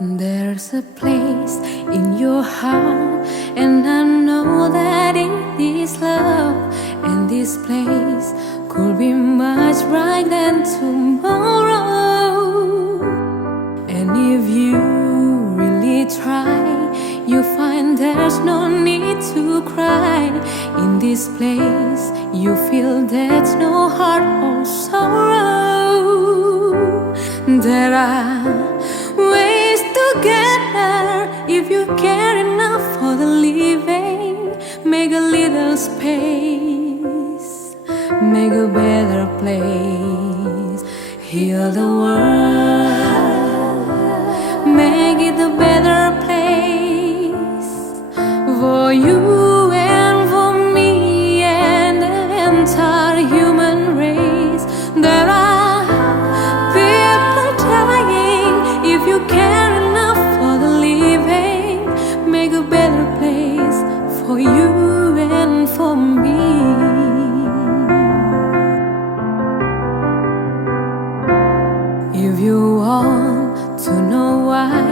There's a place in your heart, and I know that it is love. And this place could be much brighter than tomorrow. And if you really try, you find there's no need to cry. In this place, you feel there's no heart or sorrow. There are ways together if you care enough for the living. Make a little space, make a better place. Heal the world, make it a better place for you and for me and the entire human race. There are people dying. If you care enough for the living, make a better place for you and for me. If you want to know why,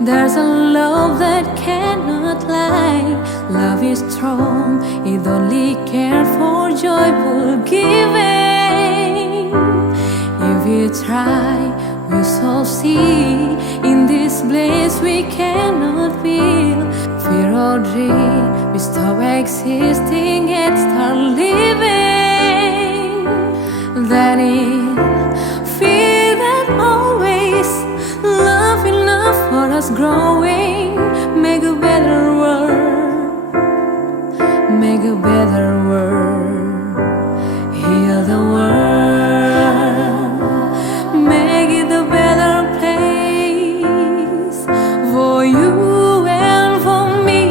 there's a love that cannot lie. Love is strong, it only cares for joyful giving. If you try, we shall see. In this place we cannot feel fear or dread. We stop existing and start living. That is feel that always love enough for us growing. Make a better world, make a better world. Heal the world, make it a better place for you and for me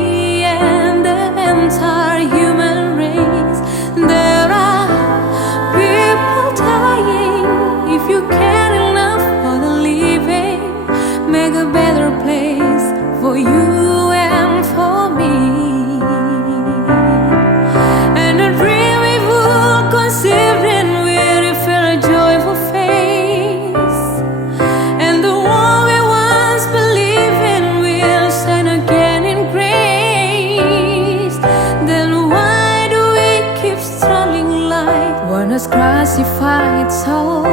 and the entire human race. There are people dying. If you care enough for the living, make a better place for you and for me. And a dream we will conceive in will feel a joyful face. And the one we once believed in will shine again in grace. Then why do we keep struggling like one has classified soul?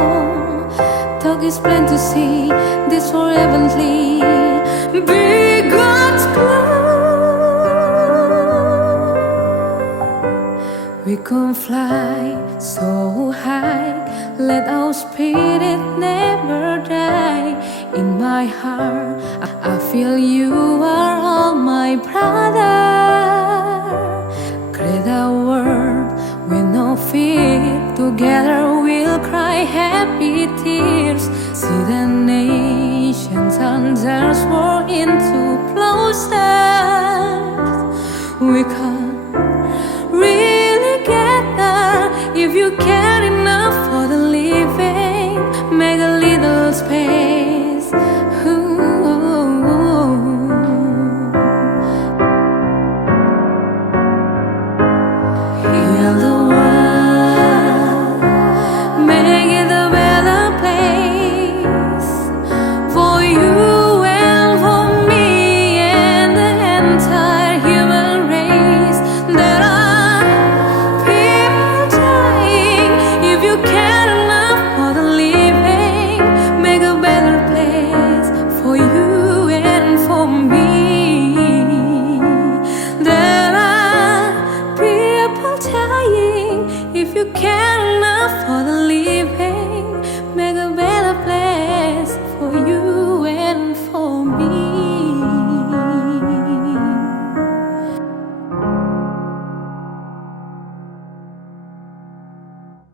Talk is plain to see, this for heavenly. Be God's cloud. We can fly so high, let our spirit never die. In my heart, I feel you are all my brother. Create a world with no fear. Together we'll cry happy tears. See the nations and theirs war into closer. We can really get there if you care enough for the living. Make a little space. Heal the world, make it a better place for you and for me and the entire human race. There are people dying. If you care enough for the living, make a better place for you and for me. There are people dying. If you care enough for the